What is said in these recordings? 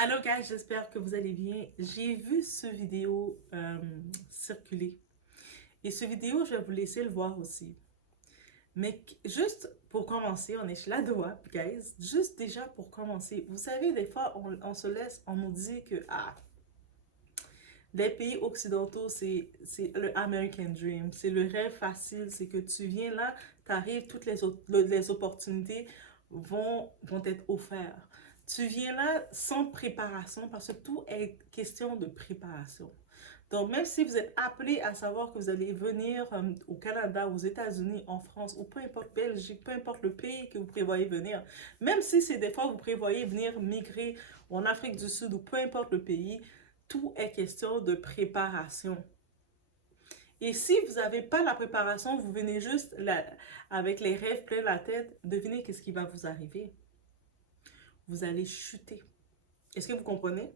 Allô guys, j'espère que vous allez bien. J'ai vu ce vidéo circuler. Et ce vidéo, je vais vous laisser le voir aussi. Mais juste pour commencer, on est chez la Doha, guys. Juste déjà pour commencer, vous savez, des fois, on se laisse, on nous dit que les pays occidentaux, c'est le American Dream. C'est le rêve facile. C'est que tu viens là, tu arrives, toutes les opportunités vont être offertes. Tu viens là sans préparation parce que tout est question de préparation. Donc, même si vous êtes appelé à savoir que vous allez venir au Canada, aux États-Unis, en France, ou peu importe Belgique, peu importe le pays que vous prévoyez venir, même si c'est des fois vous prévoyez venir migrer en Afrique du Sud ou peu importe le pays, tout est question de préparation. Et si vous n'avez pas la préparation, vous venez juste avec les rêves plein la tête, devinez qu'est-ce qui va vous arriver. Vous allez chuter. Est-ce que vous comprenez?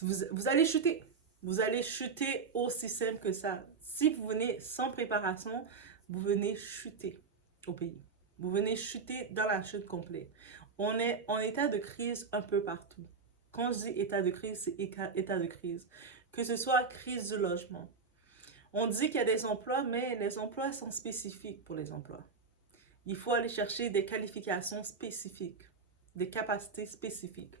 Vous allez chuter. Vous allez chuter aussi simple que ça. Si vous venez sans préparation, vous venez chuter au pays. Vous venez chuter dans la chute complète. On est en état de crise un peu partout. Quand je dis état de crise, c'est état de crise. Que ce soit crise du logement. On dit qu'il y a des emplois, mais les emplois sont spécifiques pour les emplois. Il faut aller chercher des qualifications spécifiques, des capacités spécifiques.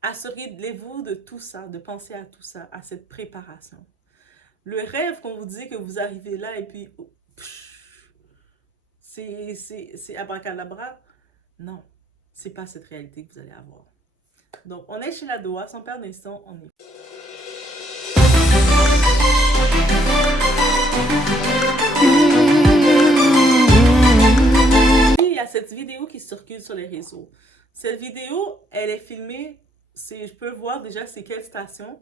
Assurez-vous de tout ça, de penser à tout ça, à cette préparation. Le rêve qu'on vous dit que vous arrivez là et puis c'est abracadabra, non, c'est pas cette réalité que vous allez avoir. Donc, on est chez la Doha, sans perdre d'instant, on est. Il y a cette vidéo qui circule sur les réseaux. Cette vidéo, elle est filmée, je peux voir déjà c'est quelle station.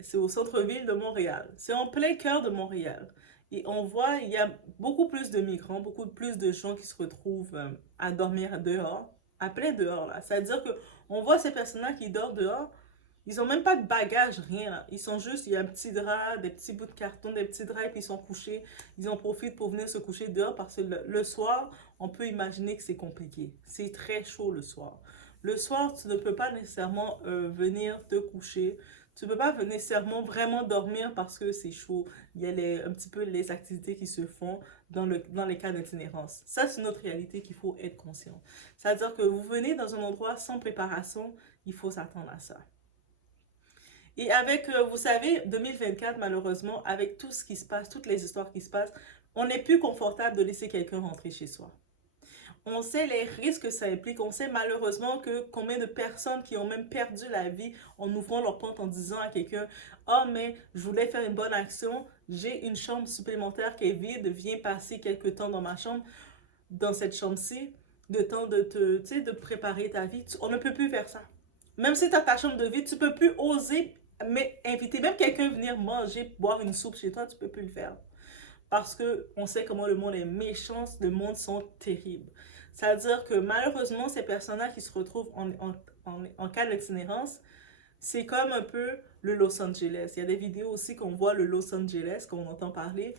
C'est au centre-ville de Montréal. C'est en plein cœur de Montréal. Et on voit, il y a beaucoup plus de migrants, beaucoup plus de gens qui se retrouvent à dormir dehors, à plein dehors là. C'est-à-dire que on voit ces personnes-là qui dorment dehors, ils ont même pas de bagages, rien là. Ils sont juste, il y a un petit drap, des petits bouts de carton, des petits draps, et puis ils sont couchés. Ils en profitent pour venir se coucher dehors parce que le soir, on peut imaginer que c'est compliqué. C'est très chaud le soir. Le soir, tu ne peux pas nécessairement venir te coucher. Tu ne peux pas nécessairement vraiment dormir parce que c'est chaud. Il y a un petit peu les activités qui se font dans les cas d'itinérance. Ça, c'est notre réalité qu'il faut être conscient. C'est-à-dire que vous venez dans un endroit sans préparation, il faut s'attendre à ça. Et avec, vous savez, 2024, malheureusement, avec tout ce qui se passe, toutes les histoires qui se passent, on n'est plus confortable de laisser quelqu'un rentrer chez soi. On sait les risques que ça implique. On sait malheureusement que combien de personnes qui ont même perdu la vie en ouvrant leur porte en disant à quelqu'un « Oh, mais je voulais faire une bonne action, j'ai une chambre supplémentaire qui est vide, viens passer quelques temps dans ma chambre, dans cette chambre-ci, de temps de préparer ta vie. » On ne peut plus faire ça. Même si tu as ta chambre de vie, tu ne peux plus oser mais inviter même quelqu'un à venir manger, boire une soupe chez toi, tu ne peux plus le faire. Parce qu'on sait comment le monde est méchant, le monde sont terribles. C'est-à-dire que malheureusement, ces personnes-là qui se retrouvent en cas d'itinérance, c'est comme un peu le Los Angeles. Il y a des vidéos aussi qu'on voit le Los Angeles, qu'on entend parler,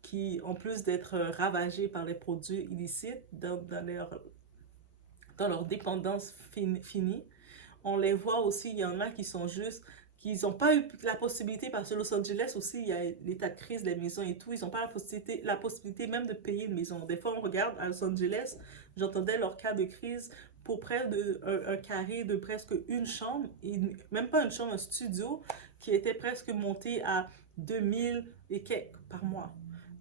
qui, en plus d'être ravagés par les produits illicites dans leur dépendance finie, on les voit aussi, il y en a qui sont juste, qui n'ont pas eu la possibilité, parce que Los Angeles aussi, il y a l'état de crise des maisons et tout, ils n'ont pas la possibilité même de payer une maison. Des fois, on regarde à Los Angeles, j'entendais leur cas de crise pour près un carré de presque une chambre, et même pas une chambre, un studio, qui était presque monté à 2000 et quelques par mois.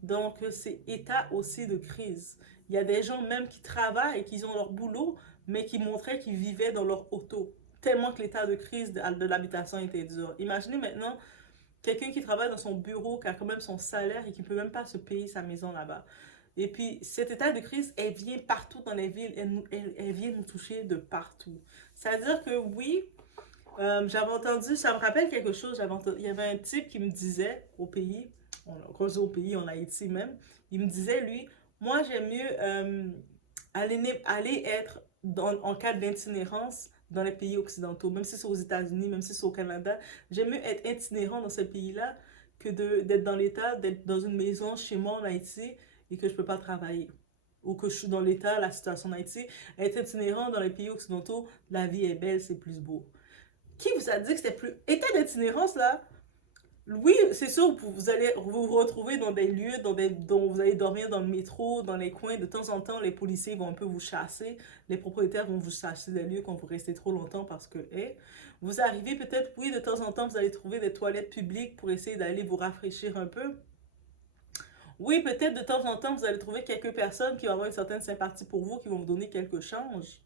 Donc, c'est état aussi de crise. Il y a des gens même qui travaillent et qui ont leur boulot, mais qui montraient qu'ils vivaient dans leur auto tellement que l'état de crise de l'habitation était dur. Imaginez maintenant quelqu'un qui travaille dans son bureau, qui a quand même son salaire et qui ne peut même pas se payer sa maison là-bas. Et puis, cet état de crise, elle vient partout dans les villes, elle vient nous toucher de partout. C'est-à-dire que oui, j'avais entendu, ça me rappelle quelque chose, il y avait un type qui me disait au pays, au pays, en Haïti même, il me disait, lui, moi j'aime mieux aller être en cas d'itinérance dans les pays occidentaux, même si c'est aux États-Unis, même si c'est au Canada. J'aime mieux être itinérant dans ce pays-là que d'être dans l'État, d'être dans une maison chez moi en Haïti et que je ne peux pas travailler. ou que je suis dans l'État, la situation d'Haïti, être itinérant dans les pays occidentaux, la vie est belle, c'est plus beau. Qui vous a dit que c'était plus... État d'itinérance, là, oui, c'est sûr, vous allez vous retrouver dans des lieux dont vous allez dormir dans le métro, dans les coins. De temps en temps, les policiers vont un peu vous chasser. Les propriétaires vont vous chasser des lieux quand vous restez trop longtemps parce que, vous arrivez peut-être, oui, de temps en temps, vous allez trouver des toilettes publiques pour essayer d'aller vous rafraîchir un peu. Oui, peut-être de temps en temps, vous allez trouver quelques personnes qui vont avoir une certaine sympathie pour vous, qui vont vous donner quelques changes.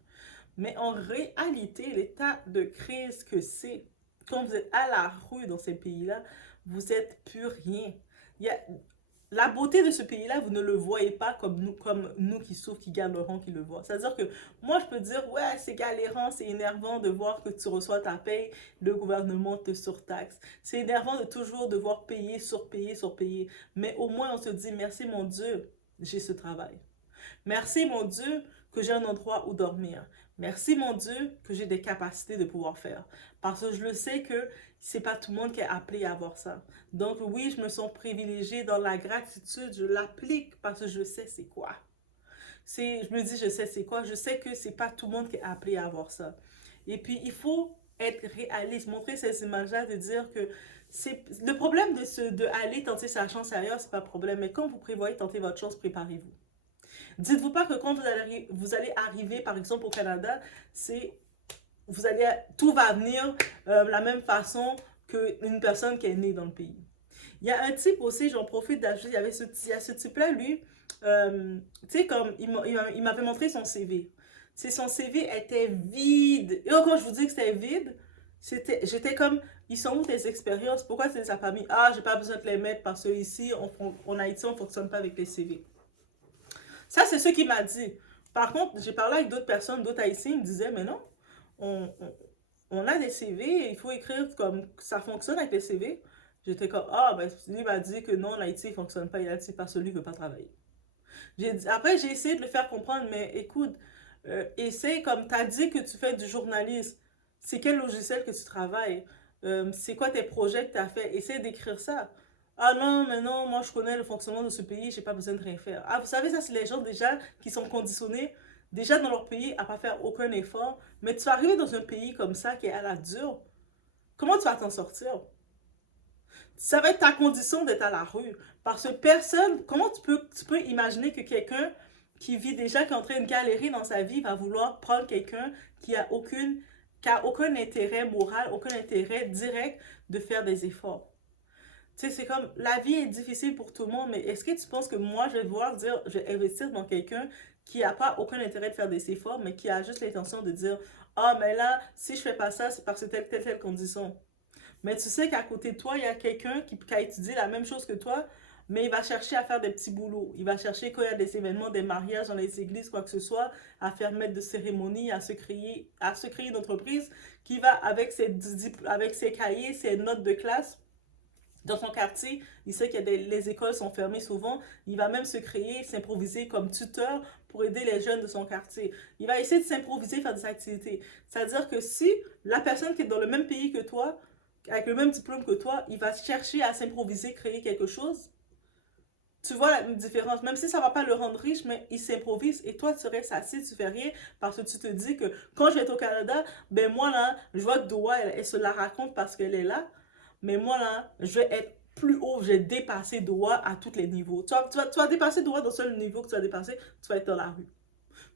Mais en réalité, l'état de crise que c'est, quand vous êtes à la rue dans ces pays-là, vous êtes plus rien. Il y a, la beauté de ce pays-là, vous ne le voyez pas comme nous qui souffrent, qui galérons, qui le voient. C'est-à-dire que moi, je peux dire, ouais, c'est galérant, c'est énervant de voir que tu reçois ta paye, le gouvernement te surtaxe. C'est énervant de toujours devoir payer, surpayer, surpayer. Mais au moins, on se dit, merci mon Dieu, j'ai ce travail. Merci mon Dieu que j'ai un endroit où dormir. Merci mon Dieu que j'ai des capacités de pouvoir faire. Parce que je le sais que c'est pas tout le monde qui est appelé à avoir ça. Donc oui, je me sens privilégiée dans la gratitude, je l'applique parce que je sais c'est quoi. Je me dis je sais c'est quoi, je sais que c'est pas tout le monde qui est appelé à avoir ça. Et puis il faut être réaliste, montrer ces images-là, de dire que c'est le problème de aller tenter sa chance ailleurs, c'est pas un problème. Mais quand vous prévoyez tenter votre chance, préparez-vous. Dites-vous pas que quand vous allez arriver, par exemple, au Canada, tout va venir la même façon qu'une personne qui est née dans le pays. Il y a un type aussi, j'en profite d'ajouter, il y a ce type-là, lui, tu sais, comme il m'avait montré son CV. Son CV était vide. Et quand je vous dis que c'était vide, j'étais comme, ils sont où tes expériences? Pourquoi tu les as pas mis? Ah, j'ai pas besoin de les mettre parce que ici, en Haïti, on fonctionne pas avec les CV. Ça, c'est ce qu'il m'a dit. Par contre, j'ai parlé avec d'autres personnes, d'autres Haïtiens, ils me disaient, mais non, on, on, on a des CV, il faut écrire comme ça fonctionne avec les CV. J'étais comme, ah, ben, lui m'a dit que non, l'Haïti ne fonctionne pas, il a dit, parce que lui ne veut pas travailler. Après, j'ai essayé de le faire comprendre, mais écoute, essaye, comme tu as dit que tu fais du journalisme, c'est quel logiciel que tu travailles? C'est quoi tes projets que tu as fait? Essaye d'écrire ça. Ah non, mais non, moi je connais le fonctionnement de ce pays, j'ai pas besoin de rien faire. Ah, vous savez, ça, c'est les gens déjà qui sont conditionnés, déjà dans leur pays, à pas faire aucun effort. Mais tu vas arriver dans un pays comme ça, qui est à la dure. Comment tu vas t'en sortir? Ça va être ta condition d'être à la rue. Parce que personne, comment tu peux imaginer que quelqu'un qui vit déjà, qui est en train de galérer dans sa vie, va vouloir prendre quelqu'un qui a aucun intérêt moral, aucun intérêt direct de faire des efforts. Tu sais, c'est comme, la vie est difficile pour tout le monde, mais est-ce que tu penses que moi, je vais vouloir dire, je vais investir dans quelqu'un qui n'a pas aucun intérêt de faire des efforts, mais qui a juste l'intention de dire, ah, mais là, si je fais pas ça, c'est parce que telle condition. Mais tu sais qu'à côté de toi, il y a quelqu'un qui a étudié la même chose que toi, mais il va chercher à faire des petits boulots. Il va chercher quand il y a des événements, des mariages dans les églises, quoi que ce soit, à faire mettre de cérémonies, à se créer une entreprise qui va, avec ses cahiers, ses notes de classe, dans son quartier, il sait que les écoles sont fermées souvent. Il va même se créer, s'improviser comme tuteur pour aider les jeunes de son quartier. Il va essayer de s'improviser, faire des activités. C'est-à-dire que si la personne qui est dans le même pays que toi, avec le même diplôme que toi, il va chercher à s'improviser, créer quelque chose, tu vois la différence. Même si ça ne va pas le rendre riche, mais il s'improvise et toi, tu restes assis, tu fais rien parce que tu te dis que quand je vais être au Canada, ben moi là, je vois que Doha, elle se la raconte parce qu'elle est là. Mais moi là, je vais être plus haut, je vais dépasser Doha à tous les niveaux. Tu vas dépasser Doha dans le seul niveau que tu vas dépasser, tu vas être dans la rue.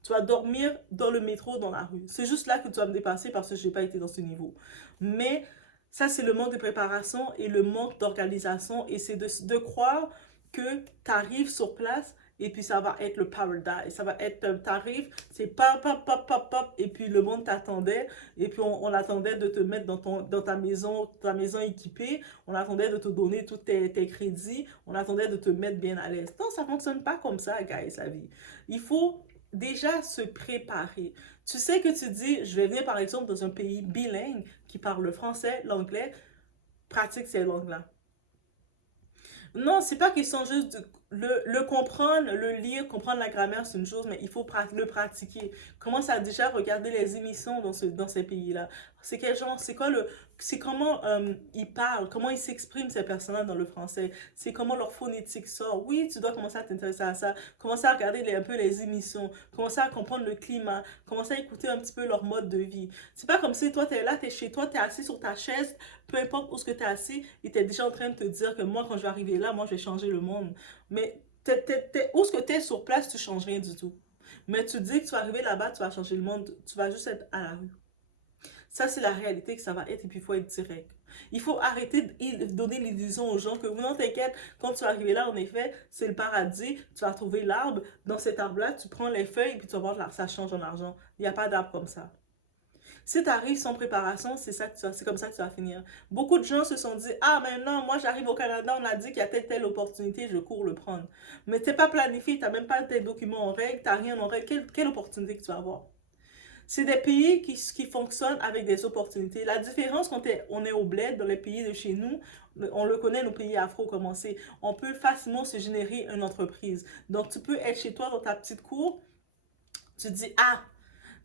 Tu vas dormir dans le métro, dans la rue. C'est juste là que tu vas me dépasser parce que je n'ai pas été dans ce niveau. Mais ça, c'est le manque de préparation et le manque d'organisation. Et c'est de croire que tu arrives sur place et puis ça va être le paradise. Ça va être, t'arrives, c'est pop, pop, pop, pop, pop, et puis le monde t'attendait, et puis on attendait de te mettre dans ta maison équipée, on attendait de te donner tous tes crédits, on attendait de te mettre bien à l'aise. Non, ça ne fonctionne pas comme ça, guys, la vie. Il faut déjà se préparer. Tu sais que tu dis, je vais venir par exemple dans un pays bilingue qui parle le français, l'anglais, pratique ces langues-là. Non, c'est pas question juste de le comprendre, le lire, comprendre la grammaire, c'est une chose, mais il faut le pratiquer. Commence à déjà regarder les émissions dans ces pays-là. C'est quel genre, c'est comment ils parlent, comment ils s'expriment ces personnes-là dans le français. C'est comment leur phonétique sort. Oui, tu dois commencer à t'intéresser à ça. Commencer à regarder un peu les émissions. Commencer à comprendre le climat. Commencer à écouter un petit peu leur mode de vie. C'est pas comme si toi, t'es là, t'es chez toi, t'es assis sur ta chaise, peu importe où ce que t'es assis, et t'es déjà en train de te dire que moi, quand je vais arriver là, moi, je vais changer le monde. Mais où ce que t'es sur place, tu changes rien du tout. Mais tu dis que tu vas arriver là-bas, tu vas changer le monde, tu vas juste être à la rue. Ça, c'est la réalité que ça va être et puis il faut être direct. Il faut arrêter de donner l'illusion aux gens que non, t'inquiète, quand tu vas arriver là, en effet, c'est le paradis, tu vas trouver l'arbre, dans cet arbre-là, tu prends les feuilles et puis tu vas voir, ça change en argent. Il n'y a pas d'arbre comme ça. Si tu arrives sans préparation, c'est comme ça que tu vas finir. Beaucoup de gens se sont dit, ah maintenant, moi j'arrive au Canada, on a dit qu'il y a telle opportunité, je cours le prendre. Mais t'es pas planifié, t'as même pas tes documents en règle, t'as rien en règle, quelle opportunité que tu vas avoir? C'est des pays qui fonctionnent avec des opportunités. La différence quand on est au bled, dans les pays de chez nous, on le connaît, nos pays afro commencés, on peut facilement se générer une entreprise. Donc, tu peux être chez toi dans ta petite cour, tu te dis, ah,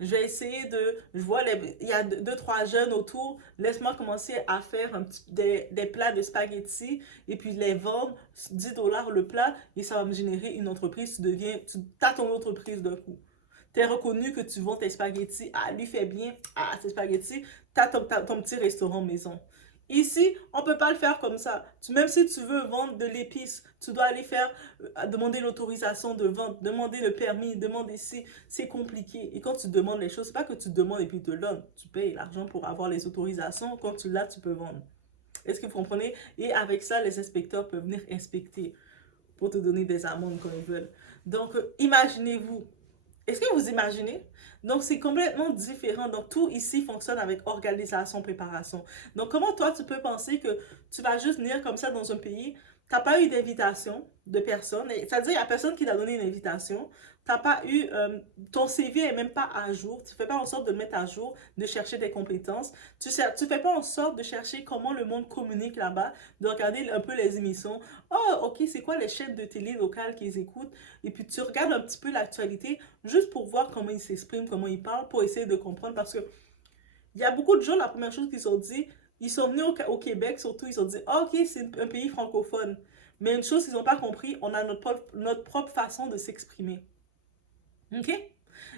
je vais essayer je vois, il y a deux, trois jeunes autour, laisse-moi commencer à faire des plats de spaghettis et puis les vendre, 10 dollars le plat, et ça va me générer une entreprise, tu as ton entreprise d'un coup. T'es reconnu que tu vends tes spaghettis, ah, lui fait bien, ah, tes spaghettis, t'as ton petit restaurant maison. Ici, on peut pas le faire comme ça. Même si tu veux vendre de l'épice, tu dois aller demander l'autorisation de vente, demander le permis, demander si c'est compliqué. Et quand tu demandes les choses, c'est pas que tu demandes et puis tu te donnes. Tu payes l'argent pour avoir les autorisations. Quand tu l'as, tu peux vendre. Est-ce que vous comprenez? Et avec ça, les inspecteurs peuvent venir inspecter pour te donner des amendes quand ils veulent. Donc, imaginez-vous, est-ce que vous imaginez? Donc, c'est complètement différent. Donc, tout ici fonctionne avec organisation, préparation. Donc, comment toi, tu peux penser que tu vas juste venir comme ça dans un pays, tu n'as pas eu d'invitation de personne, c'est-à-dire, il n'y a personne qui t'a donné une invitation, t'as pas eu, ton CV est même pas à jour, tu fais pas en sorte de le mettre à jour, de chercher des compétences, tu fais pas en sorte de chercher comment le monde communique là-bas, de regarder un peu les émissions, oh, ok, c'est quoi les chaînes de télé locales qu'ils écoutent, et puis tu regardes un petit peu l'actualité, juste pour voir comment ils s'expriment, comment ils parlent, pour essayer de comprendre, parce que il y a beaucoup de gens, la première chose qu'ils ont dit, ils sont venus au Québec, surtout, ils ont dit, oh, ok, c'est un pays francophone. Mais une chose qu'ils n'ont pas compris, on a notre propre façon de s'exprimer. Ok?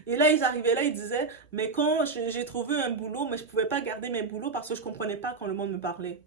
Et là, ils arrivaient là, ils disaient, mais quand j'ai trouvé un boulot, mais je pouvais pas garder mes boulots parce que je comprenais pas quand le monde me parlait.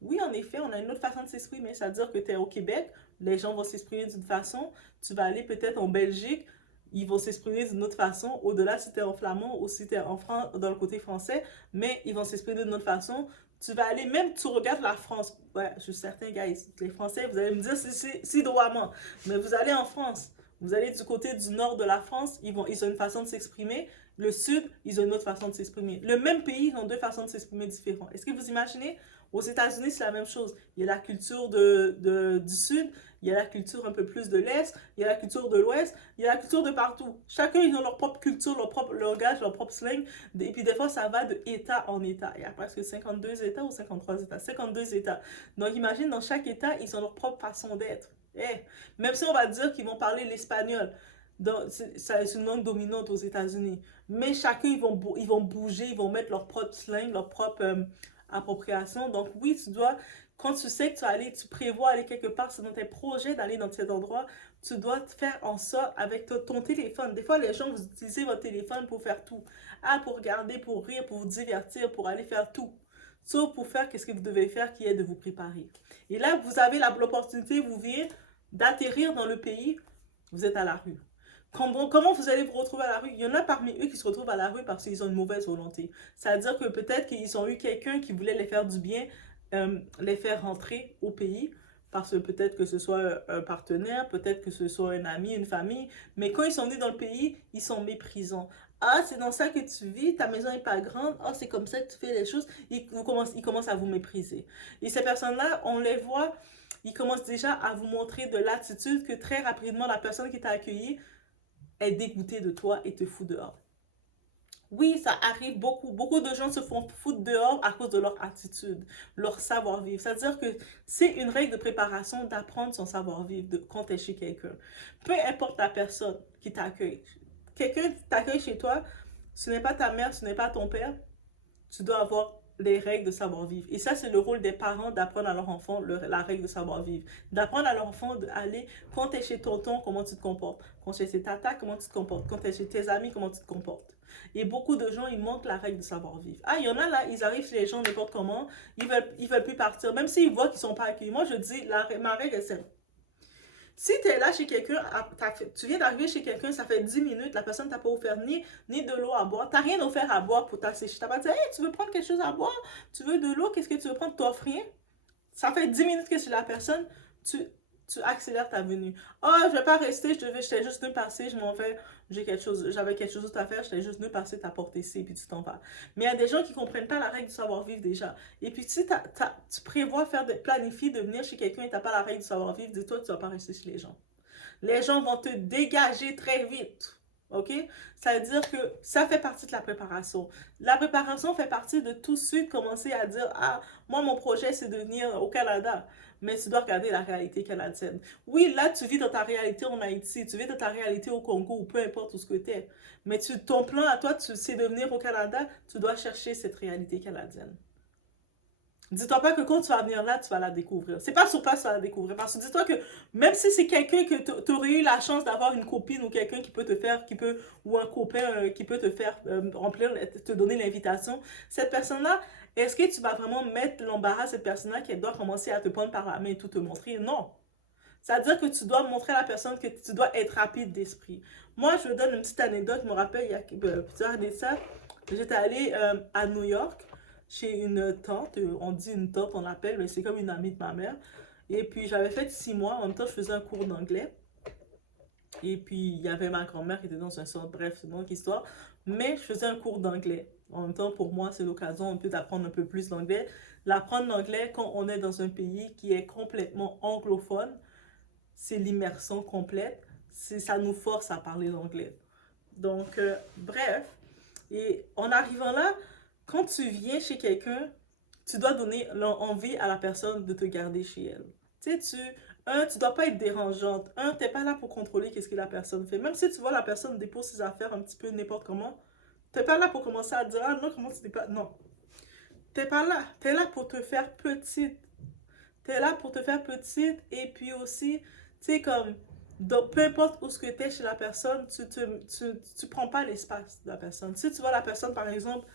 Oui, en effet, on a une autre façon de s'exprimer. C'est-à-dire que tu es au Québec, les gens vont s'exprimer d'une façon. Tu vas aller peut-être en Belgique, ils vont s'exprimer d'une autre façon. Au-delà, si tu es en flamand ou si tu es en France, dans le côté français, mais ils vont s'exprimer d'une autre façon. Tu vas aller, même tu regardes la France. Ouais, je suis certain, guys. Les Français, vous allez me dire si droitement. Mais vous allez en France. Vous allez du côté du nord de la France, ils ont une façon de s'exprimer. Le sud, ils ont une autre façon de s'exprimer. Le même pays, ils ont deux façons de s'exprimer différentes. Est-ce que vous imaginez? Aux États-Unis, c'est la même chose. Il y a la culture du sud, il y a la culture un peu plus de l'est, il y a la culture de l'ouest, il y a la culture de partout. Chacun, ils ont leur propre culture, leur propre langage, leur propre slang. Et puis des fois, ça va de État en État. Il y a presque 52 États ou 53 États. 52 États. Donc imagine, dans chaque État, ils ont leur propre façon d'être. Eh, même si on va dire qu'ils vont parler l'espagnol, c'est une langue dominante aux États-Unis. Mais chacun, ils vont bouger, ils vont mettre leur propre slang, leur propre appropriation. Donc oui, quand tu sais que tu prévois aller quelque part, c'est dans tes projets d'aller dans cet endroit, tu dois faire en sorte avec ton téléphone. Des fois, les gens, vous utilisez votre téléphone pour faire tout. Ah, pour regarder, pour rire, pour vous divertir, pour aller faire tout. Sauf pour faire ce que vous devez faire, qui est de vous préparer. Et là, vous avez l'opportunité, vous vient d'atterrir dans le pays, vous êtes à la rue. Comment vous allez vous retrouver à la rue? Il y en a parmi eux qui se retrouvent à la rue parce qu'ils ont une mauvaise volonté. C'est-à-dire que peut-être qu'ils ont eu quelqu'un qui voulait les faire du bien, les faire rentrer au pays, parce que peut-être que ce soit un partenaire, peut-être que ce soit un ami, une famille, mais quand ils sont venus dans le pays, ils sont méprisants. Ah, c'est dans ça que tu vis, ta maison n'est pas grande, ah, c'est comme ça que tu fais les choses, ils commencent à vous mépriser. Et ces personnes-là, on les voit, ils commencent déjà à vous montrer de l'attitude que très rapidement, la personne qui t'a accueilli est dégoûtée de toi et te fout dehors. Oui, ça arrive beaucoup. Beaucoup de gens se font foutre dehors à cause de leur attitude, leur savoir-vivre. C'est-à-dire que c'est une règle de préparation d'apprendre son savoir-vivre quand tu es chez quelqu'un. Peu importe la personne qui t'accueille. Quelqu'un qui t'accueille chez toi, ce n'est pas ta mère, ce n'est pas ton père. tu dois avoir les règles de savoir-vivre. Et ça, c'est le rôle des parents d'apprendre à leur enfant la règle de savoir-vivre. D'apprendre à leur enfant d'aller, quand tu es chez tonton, comment tu te comportes. Quand tu es chez tata, comment tu te comportes. Quand tu es chez tes amis, comment tu te comportes. Et beaucoup de gens, ils manquent la règle de savoir-vivre. Ah, il y en a là, ils arrivent chez les gens n'importe comment, ils veulent plus partir. Même s'ils voient qu'ils sont pas accueillis. Moi, je dis, ma règle, c'est si tu es là chez quelqu'un, tu viens d'arriver chez quelqu'un, ça fait 10 minutes, la personne t'a pas offert ni de l'eau à boire, t'as rien offert à boire pour t'assécher. T'as pas dit, hey, tu veux prendre quelque chose à boire? Tu veux de l'eau? Qu'est-ce que tu veux prendre? T'offres rien. Ça fait 10 minutes que c'est la personne, tu, tu accélères ta venue. Oh, je vais pas rester, j'étais juste venu passer, je m'en vais, j'avais quelque chose d'autre à faire, j'étais juste venu passer, t'apporter ici, puis tu t'en vas. Mais il y a des gens qui comprennent pas la règle du savoir-vivre déjà. Et puis si tu prévois planifier de venir chez quelqu'un et t'as pas la règle du savoir-vivre, dis-toi que tu vas pas rester chez les gens. Les gens vont te dégager très vite. OK? Ça veut dire que ça fait partie de la préparation. La préparation fait partie de tout de suite commencer à dire, ah, moi, mon projet, c'est de venir au Canada. Mais tu dois regarder la réalité canadienne. Oui, là, tu vis dans ta réalité en Haïti, tu vis dans ta réalité au Congo, ou peu importe où ce que tu es. Mais ton plan à toi, c'est de venir au Canada, tu dois chercher cette réalité canadienne. Dis-toi pas que quand tu vas venir là, tu vas la découvrir. C'est pas sur place que tu vas la découvrir. Parce que dis-toi que même si c'est quelqu'un que tu aurais eu la chance d'avoir une copine ou quelqu'un qui peut te faire, ou un copain qui peut te faire remplir, te donner l'invitation, cette personne-là, est-ce que tu vas vraiment mettre l'embarras à cette personne-là qu'elle doit commencer à te prendre par la main et tout te montrer? Non. C'est-à-dire que tu dois montrer à la personne que tu dois être rapide d'esprit. Moi, je vous donne une petite anecdote. Je me rappelle, il y a plusieurs années de ça, j'étais allée à New York chez une tante. On dit une tante, on l'appelle, mais c'est comme une amie de ma mère. Et puis, j'avais fait 6 mois. En même temps, je faisais un cours d'anglais. Et puis, il y avait ma grand-mère qui était dans un centre. Bref, c'est une longue histoire. Mais je faisais un cours d'anglais. En même temps, pour moi, c'est l'occasion un peu d'apprendre un peu plus d'anglais. L'apprendre l'anglais quand on est dans un pays qui est complètement anglophone, c'est l'immersion complète. Ça nous force à parler l'anglais. Donc, bref. Et en arrivant là, quand tu viens chez quelqu'un, tu dois donner envie à la personne de te garder chez elle. Tu sais, tu dois pas être dérangeante. T'es pas là pour contrôler qu'est-ce que la personne fait. Même si tu vois la personne dépose ses affaires un petit peu n'importe comment, t'es pas là pour commencer à dire, ah non, comment tu pas. Non. T'es pas là. T'es là pour te faire petite. T'es là pour te faire petite et puis aussi, tu sais, comme, donc, peu importe où ce que tu es chez la personne, tu prends pas l'espace de la personne. Si tu vois la personne, par exemple,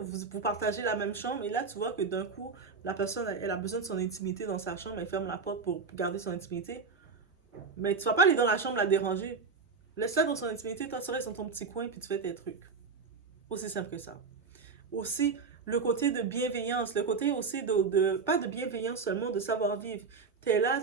vous partagez la même chambre et là, tu vois que d'un coup, la personne, elle a besoin de son intimité dans sa chambre, elle ferme la porte pour garder son intimité, mais tu vas pas aller dans la chambre la déranger. Laisse-la dans son intimité, toi, tu restes dans ton petit coin puis tu fais tes trucs. Aussi simple que ça. Aussi, le côté de bienveillance, le côté aussi pas de bienveillance seulement, de savoir-vivre. Tu es là,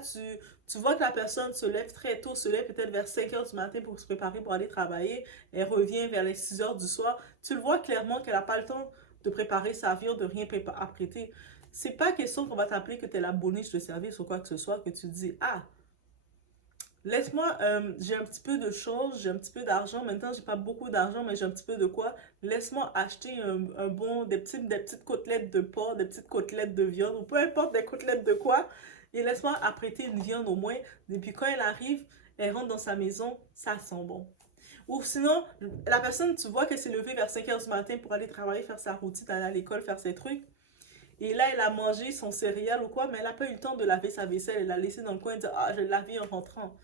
tu vois que la personne se lève très tôt, se lève peut-être vers 5 heures du matin pour se préparer pour aller travailler, elle revient vers les 6 heures du soir. Tu le vois clairement qu'elle n'a pas le temps de préparer sa vie ou de rien apprêter. C'est pas question qu'on va t'appeler que tu es la boniche de service ou quoi que ce soit, que tu dis, ah, laisse-moi, j'ai un petit peu de choses, j'ai un petit peu d'argent. Maintenant, j'ai pas beaucoup d'argent, mais j'ai un petit peu de quoi. Laisse-moi acheter des petites côtelettes de porc, des petites côtelettes de viande, ou peu importe, des côtelettes de quoi. Et laisse-moi apprêter une viande au moins. Et puis quand elle arrive, elle rentre dans sa maison, ça sent bon. Ou sinon, la personne, tu vois qu'elle s'est levée vers 5 heures du matin pour aller travailler, faire sa routine, aller à l'école, faire ses trucs. Et là, elle a mangé son céréale ou quoi, mais elle n'a pas eu le temps de laver sa vaisselle. Elle l'a laissé dans le coin et dit, ah, je vais le laver en rentrant.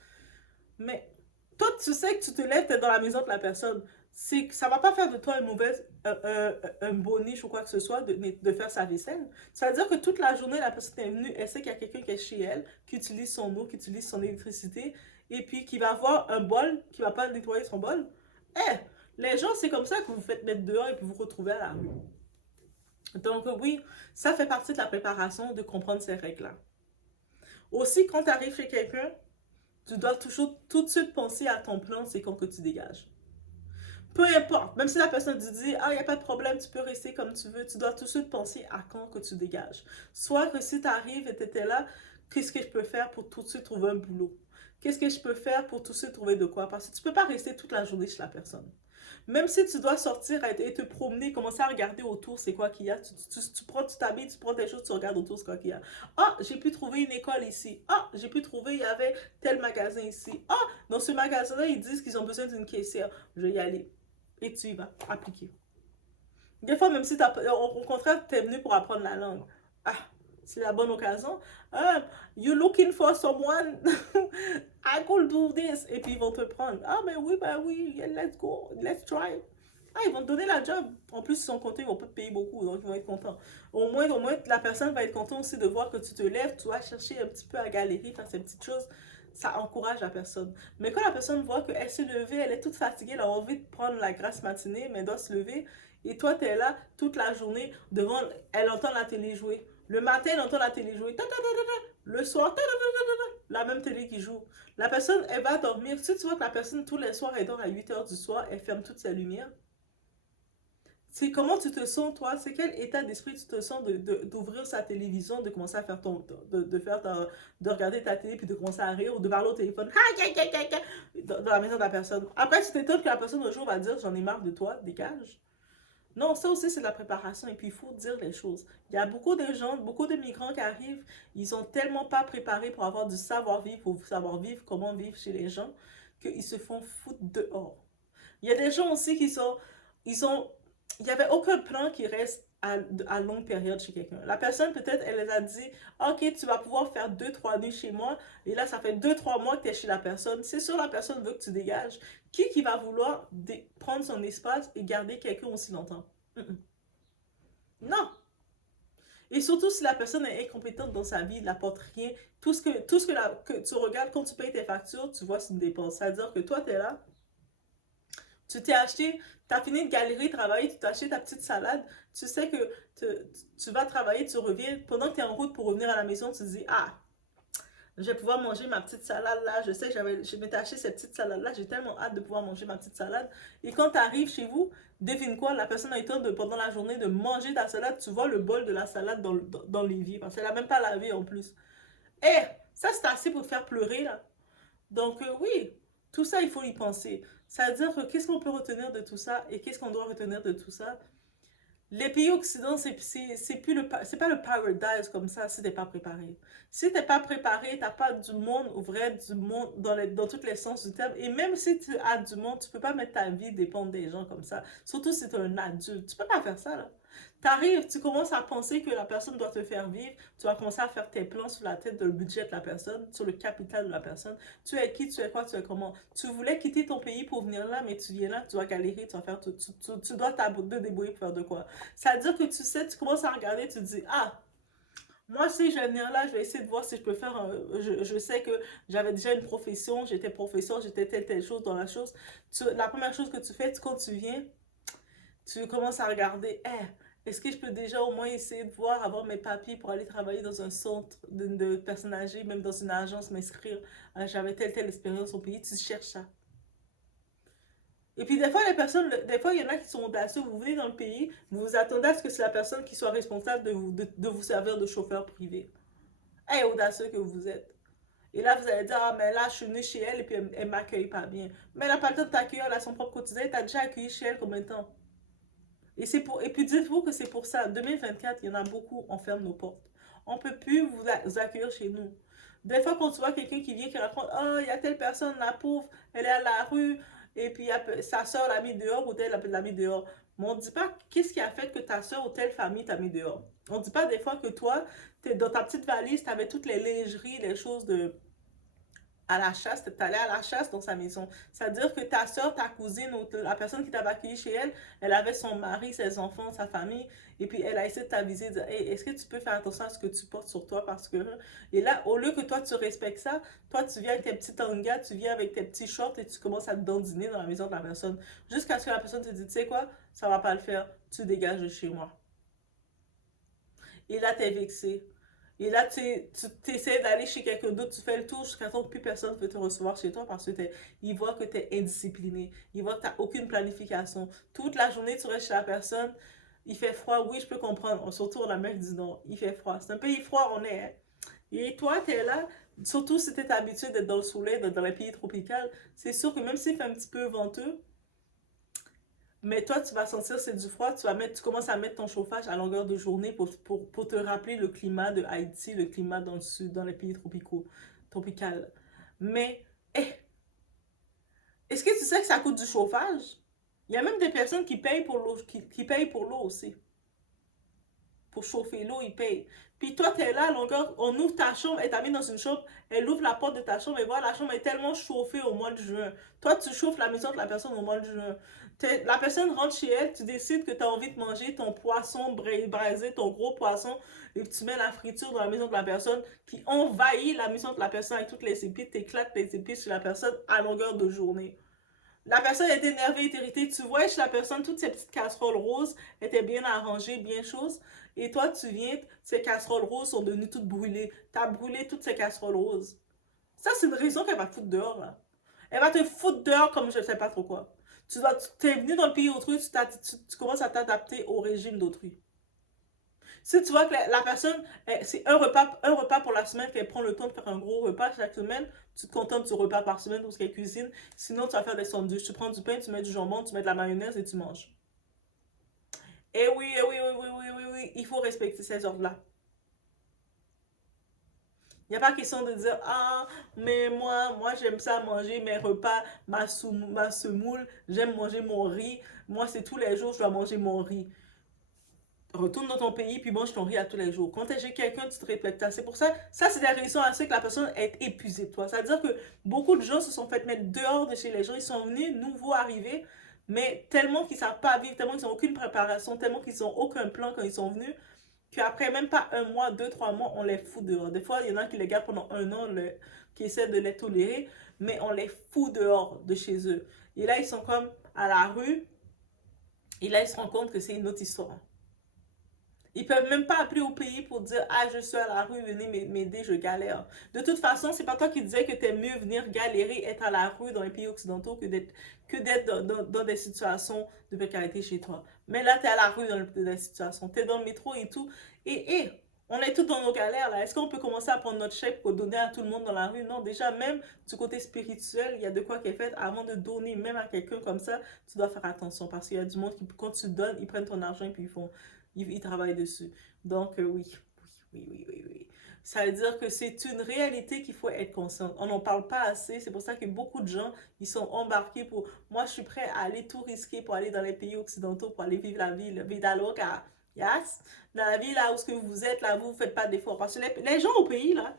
Mais toi, tu sais que tu te lèves, tu es dans la maison de la personne. Ça va pas faire de toi une mauvaise, un boniche ou quoi que ce soit de faire sa vaisselle. Ça veut dire que toute la journée, la personne est venue, elle sait qu'il y a quelqu'un qui est chez elle, qui utilise son eau, qui utilise son électricité, et puis qui va avoir un bol, qui va pas nettoyer son bol. Eh, les gens, c'est comme ça que vous faites mettre dehors et puis vous retrouvez à la rue. Donc oui, ça fait partie de la préparation de comprendre ces règles-là. Aussi, quand tu arrives chez quelqu'un, tu dois toujours tout de suite penser à ton plan, c'est quand que tu dégages. Peu importe, même si la personne te dit, ah, il n'y a pas de problème, tu peux rester comme tu veux, tu dois tout de suite penser à quand que tu dégages. Soit que si tu arrives et tu étais là, qu'est-ce que je peux faire pour tout de suite trouver un boulot? Qu'est-ce que je peux faire pour tout de suite trouver de quoi? Parce que tu ne peux pas rester toute la journée chez la personne. Même si tu dois sortir et te promener, commencer à regarder autour, c'est quoi qu'il y a. Tu t'habilles, tu prends tes choses, tu regardes autour, c'est quoi qu'il y a. Ah, j'ai pu trouver une école ici. Ah, j'ai pu trouver, il y avait tel magasin ici. Ah, dans ce magasin-là, ils disent qu'ils ont besoin d'une caissière. Je vais y aller. Et tu y vas, appliquer. Des fois, même si au contraire, tu es venu pour apprendre la langue. Ah, c'est la bonne occasion. Ah, you looking for someone? I could do this. Et puis ils vont te prendre. Ah, ben oui, yeah, let's go, let's try. Ah, ils vont te donner la job. En plus, ils sont contents, ils vont pas te payer beaucoup, donc ils vont être contents. Au moins, la personne va être contente aussi de voir que tu te lèves, tu vas chercher un petit peu à galérer, faire ces petites choses. Ça encourage la personne. Mais quand la personne voit qu'elle s'est levée, elle est toute fatiguée, elle a envie de prendre la grasse matinée, mais elle doit se lever, et toi, tu es là toute la journée devant, elle entend la télé jouer. Le matin, elle entend la télé jouer. Le soir, la même télé qui joue. La personne, elle va dormir. Si tu vois que la personne, tous les soirs, elle dort à 8 heures du soir, elle ferme toutes ses lumières. C'est comment tu te sens, toi? C'est quel état d'esprit tu te sens d'ouvrir sa télévision, de commencer à faire de regarder ta télé, puis de commencer à rire ou de parler au téléphone dans la maison de la personne. Après, tu t'étonnes que la personne un jour va dire j'en ai marre de toi, dégage. Non, ça aussi, c'est de la préparation. Et puis, il faut dire les choses. Il y a beaucoup de gens, beaucoup de migrants qui arrivent. Ils sont tellement pas préparés pour avoir du savoir-vivre, pour savoir vivre, comment vivre chez les gens, qu'ils se font foutre dehors. Il y a des gens aussi qui sont... Ils ont... Il n'y avait aucun plan qui reste à longue période chez quelqu'un. La personne, peut-être, elle les a dit, OK, tu vas pouvoir faire 2, 3 nuits chez moi. Et là, ça fait 2, 3 mois que tu es chez la personne. C'est sûr, la personne veut que tu dégages. Qui va vouloir prendre son espace et garder quelqu'un aussi longtemps? Mm -mm. Non. Et surtout si la personne est incompétente dans sa vie, elle n'apporte rien. Tout ce que tu regardes quand tu payes tes factures, tu vois c'est une dépense. C'est-à-dire que toi, tu es là, tu t'es acheté, tu as fini de galérer, travailler, tu t'es acheté ta petite salade, tu sais que tu vas travailler, tu reviens, pendant que tu es en route pour revenir à la maison, tu te dis, ah, je vais pouvoir manger ma petite salade là. Je sais que je m'étais acheté cette petite salade là. J'ai tellement hâte de pouvoir manger ma petite salade. Et quand tu arrives chez vous, devine quoi, la personne a eu le temps pendant la journée de manger ta salade. Tu vois le bol de la salade dans l'évier. Parce qu'elle n'a même pas lavé en plus. Eh, ça c'est assez pour te faire pleurer là. Donc oui, tout ça il faut y penser. Ça veut dire que qu'est-ce qu'on peut retenir de tout ça et qu'est-ce qu'on doit retenir de tout ça? Les pays occidentaux, c'est pas le paradise comme ça si t'es pas préparé. Si t'es pas préparé, t'as pas du monde, vrai du monde dans tous les sens du terme. Et même si tu as du monde, tu peux pas mettre ta vie dépendre des gens comme ça. Surtout si t'es un adulte. Tu peux pas faire ça, là. T'arrives, tu commences à penser que la personne doit te faire vivre, tu vas commencer à faire tes plans sur la tête de le budget de la personne, sur le capital de la personne. Tu es qui, tu es quoi, tu es comment. Tu voulais quitter ton pays pour venir là, mais tu viens là, tu vas galérer, tu vas faire tout, tu dois te débrouiller pour faire de quoi. Ça veut dire que tu sais, tu commences à regarder, tu te dis, ah, moi, si je vais venir là, je vais essayer de voir si je peux faire je sais que j'avais déjà une profession, j'étais professeur, j'étais telle chose dans la chose. La première chose que tu fais, quand tu viens, tu commences à regarder, est-ce que je peux déjà au moins essayer de voir, avoir mes papiers pour aller travailler dans un centre de personnes âgées, même dans une agence, m'inscrire. J'avais telle expérience au pays, tu cherches ça. Et puis des fois, des fois, il y en a qui sont audacieux. Vous venez dans le pays, vous vous attendez à ce que c'est la personne qui soit responsable de vous servir de chauffeur privé. Audacieux que vous êtes. Et là, vous allez dire, ah, mais là, je suis venue chez elle et puis elle m'accueille pas bien. Mais elle n'a pas le temps de t'accueillir, elle a son propre quotidien. Elle t'a déjà accueilli chez elle combien de temps? Et puis dites-vous que c'est pour ça. 2024, il y en a beaucoup, on ferme nos portes. On ne peut plus vous accueillir chez nous. Des fois, quand tu vois quelqu'un qui vient qui raconte, oh, il y a telle personne, la pauvre, elle est à la rue, et puis sa soeur l'a mis dehors ou telle l'a mis dehors. Mais on ne dit pas qu'est-ce qui a fait que ta soeur ou telle famille t'a mis dehors. On ne dit pas des fois que toi, dans ta petite valise, tu avais toutes les lingeries, les choses à la chasse, tu allé à la chasse dans sa maison. C'est-à-dire que ta soeur, ta cousine ou la personne qui t'avait accueilli chez elle, elle avait son mari, ses enfants, sa famille, et puis elle a essayé de t'aviser, de dire, hey, est-ce que tu peux faire attention à ce que tu portes sur toi parce que... Et là, au lieu que toi, tu respectes ça, toi, tu viens avec tes petits tangas, tu viens avec tes petits shorts et tu commences à te dandiner dans la maison de la personne. Jusqu'à ce que la personne te dise, tu sais quoi, ça va pas le faire, tu dégages de chez moi. Et là, t'es vexé. Et là, tu essaies d'aller chez quelqu'un d'autre, tu fais le tour jusqu'à temps que plus personne ne veut te recevoir chez toi parce que il voit que tu es indiscipliné. Il voit que tu n'as aucune planification. Toute la journée, tu restes chez la personne. Il fait froid, oui, je peux comprendre. Surtout en Amérique du Nord, il fait froid. C'est un pays froid, on est. Hein. Et toi, tu es là, surtout si tu es habitué d'être dans le soleil, dans les pays tropicaux, c'est sûr que même s'il fait un petit peu venteux, mais toi, tu vas sentir c'est du froid, tu commences à mettre ton chauffage à longueur de journée pour te rappeler le climat de Haïti, le climat dans le sud, dans les pays tropicaux. Mais, est-ce que tu sais que ça coûte du chauffage? Il y a même des personnes qui payent pour l'eau, qui payent pour l'eau aussi. Pour chauffer l'eau, ils payent. Puis toi, tu es là, à longueur, on ouvre ta chambre, elle t'a mis dans une chambre, elle ouvre la porte de ta chambre et voilà, la chambre est tellement chauffée au mois de juin. Toi, tu chauffes la maison de la personne au mois de juin. La personne rentre chez elle, tu décides que tu as envie de manger ton poisson braisé, ton gros poisson, et tu mets la friture dans la maison de la personne qui envahit la maison de la personne avec toutes les épices, t'éclates les épices sur la personne à longueur de journée. La personne est énervée, est irritée. Tu vois chez la personne, toutes ces petites casseroles roses étaient bien arrangées, bien choses. Et toi, tu viens, ces casseroles roses sont devenues toutes brûlées. Tu as brûlé toutes ces casseroles roses. Ça, c'est une raison qu'elle va te foutre dehors, là. Elle va te foutre dehors comme je ne sais pas trop quoi. Tu es venu dans le pays d'autrui, tu commences à t'adapter au régime d'autrui. Si tu vois que la personne, c'est un repas pour la semaine, qu'elle prend le temps de faire un gros repas chaque semaine, tu te contentes de ce repas par semaine parce qu'elle cuisine. Sinon, tu vas faire des sandwichs. Tu prends du pain, tu mets du jambon, tu mets de la mayonnaise et tu manges. Et oui, oui, oui, oui, oui, oui, oui, il faut respecter ces ordres-là. Il n'y a pas question de dire, ah, mais moi j'aime ça manger mes repas, ma semoule, j'aime manger mon riz. Moi, c'est tous les jours, je dois manger mon riz. Retourne dans ton pays puis mange ton riz à tous les jours. Quand tu es chez quelqu'un, tu te répètes ça. C'est pour ça, ça c'est la raison à ce que la personne est épuisée de toi. C'est-à-dire que beaucoup de gens se sont fait mettre dehors de chez les gens. Ils sont venus, nouveaux arrivés, mais tellement qu'ils ne savent pas vivre, tellement qu'ils n'ont aucune préparation, tellement qu'ils n'ont aucun plan quand ils sont venus, qu'après même pas un mois, deux, trois mois, on les fout dehors. Des fois, il y en a qui les gardent pendant un an, qui essaient de les tolérer, mais on les fout dehors de chez eux. Et là, ils sont comme à la rue, et là, ils se rendent compte que c'est une autre histoire. Ils peuvent même pas appeler au pays pour dire ah je suis à la rue, venez m'aider, je galère. De toute façon, c'est pas toi qui disais que t'es mieux venir galérer, être à la rue dans les pays occidentaux que d'être dans des situations de précarité chez toi. Mais là, t'es à la rue dans des situations, t'es dans le métro et tout. Et on est tous dans nos galères là. Est-ce qu'on peut commencer à prendre notre chèque pour donner à tout le monde dans la rue? Non, déjà, même du côté spirituel, il y a de quoi qui est fait. Avant de donner même à quelqu'un comme ça, tu dois faire attention parce qu'il y a du monde qui, quand tu donnes, ils prennent ton argent et puis ils travaillent dessus. Donc, oui, oui, oui, oui, oui, oui. Ça veut dire que c'est une réalité qu'il faut être conscient. On n'en parle pas assez. C'est pour ça que beaucoup de gens, ils sont embarqués pour... Moi, je suis prêt à aller tout risquer pour aller dans les pays occidentaux, pour aller vivre la vie, la vida loca. Yes? Dans la vie, là où ce que vous êtes, là, vous ne faites pas d'efforts. Parce que les gens au pays, là,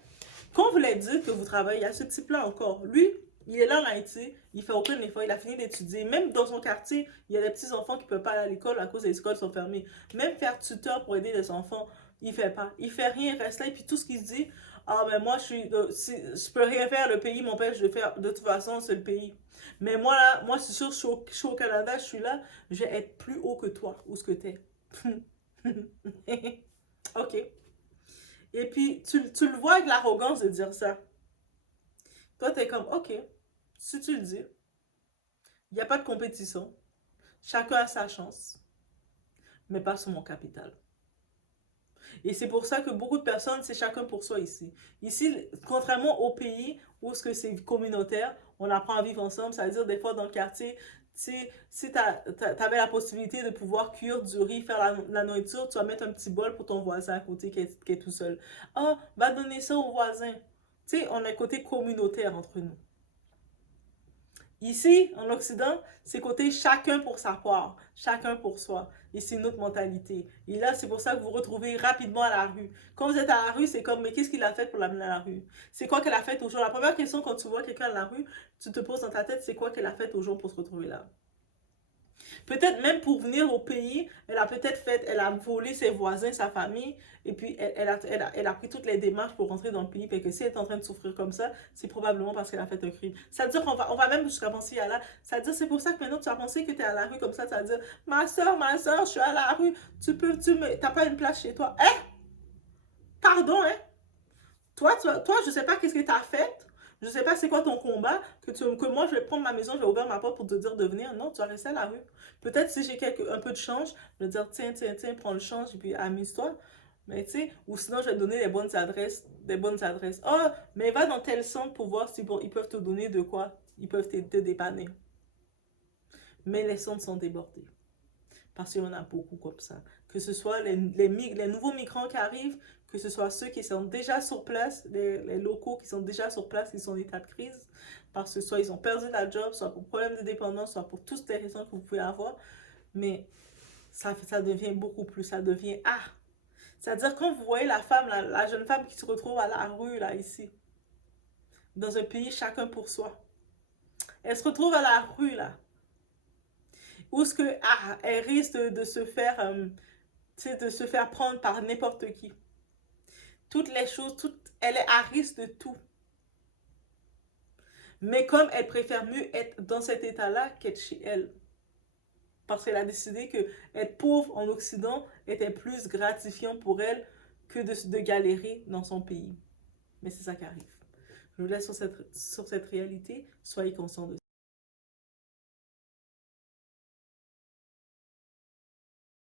quand vous leur dites que vous travaillez, il y a ce type-là encore. Lui, il est là en Haïti, il fait aucun effort, il a fini d'étudier. Même dans son quartier, il y a des petits enfants qui ne peuvent pas aller à l'école à cause des écoles sont fermées. Même faire tuteur pour aider les enfants, il fait pas. Il fait rien, il reste là et puis tout ce qu'il se dit, ah ben moi si, je peux rien faire, le pays m'empêche de faire. De toute façon, c'est le pays. Mais moi là, moi c'est sûr, je suis au Canada, je suis là, je vais être plus haut que toi ou ce que t'es. Ok. Et puis tu le vois avec l'arrogance de dire ça. Toi, t'es comme, ok, si tu le dis, il n'y a pas de compétition. Chacun a sa chance, mais pas sur mon capital. Et c'est pour ça que beaucoup de personnes, c'est chacun pour soi ici. Ici, contrairement au pays où ce que c'est communautaire, on apprend à vivre ensemble, c'est-à-dire des fois dans le quartier, si tu avais la possibilité de pouvoir cuire du riz, faire la nourriture, tu vas mettre un petit bol pour ton voisin à côté qui est tout seul. Ah, oh, va donner ça au voisin. Tu sais, on a un côté communautaire entre nous. Ici, en Occident, c'est côté chacun pour sa part, chacun pour soi. Et c'est une autre mentalité. Et là, c'est pour ça que vous vous retrouvez rapidement à la rue. Quand vous êtes à la rue, c'est comme, mais qu'est-ce qu'il a fait pour l'amener à la rue? C'est quoi qu'elle a fait au jour? La première question quand tu vois quelqu'un à la rue, tu te poses dans ta tête, c'est quoi qu'elle a fait au jour pour se retrouver là? Peut-être même pour venir au pays, elle a peut-être fait, elle a volé ses voisins, sa famille, et puis elle a pris toutes les démarches pour rentrer dans le pays, parce que si elle est en train de souffrir comme ça, c'est probablement parce qu'elle a fait un crime. C'est-à-dire on va même jusqu'à penser à là, c'est-à-dire c'est pour ça que maintenant tu vas penser que tu es à la rue comme ça, c'est-à-dire ma soeur, je suis à la rue, t'as pas une place chez toi. Hein? Pardon, hein? Toi, je sais pas qu'est-ce que tu as fait. Je sais pas c'est quoi ton combat, que moi je vais prendre ma maison, je vais ouvrir ma porte pour te dire de venir. Non, tu vas rester à la rue. Peut-être si j'ai un peu de change, je vais dire tiens, prends le change et puis amuse-toi. Mais tu sais, ou sinon je vais te donner les bonnes adresses, des bonnes adresses. Oh, mais va dans tel centre pour voir si bon, ils peuvent te donner de quoi. Ils peuvent te dépanner. Mais les centres sont débordés. Parce qu'il y en a beaucoup comme ça. que ce soit les nouveaux migrants qui arrivent, que ce soit ceux qui sont déjà sur place, les locaux qui sont déjà sur place, qui sont en état de crise, parce que soit ils ont perdu la job, soit pour problème de dépendance, soit pour toutes les raisons que vous pouvez avoir, mais ça devient beaucoup plus, ça devient c'est-à-dire quand vous voyez la femme, la jeune femme qui se retrouve à la rue, là, ici, dans un pays chacun pour soi, elle se retrouve à la rue, là, où est-ce que, elle risque de se faire, de se faire prendre par n'importe qui. Toutes les choses, elle est à risque de tout. Mais comme elle préfère mieux être dans cet état-là qu'être chez elle. Parce qu'elle a décidé que être pauvre en Occident était plus gratifiant pour elle que de galérer dans son pays. Mais c'est ça qui arrive. Je vous laisse sur cette réalité. Soyez conscients de ça.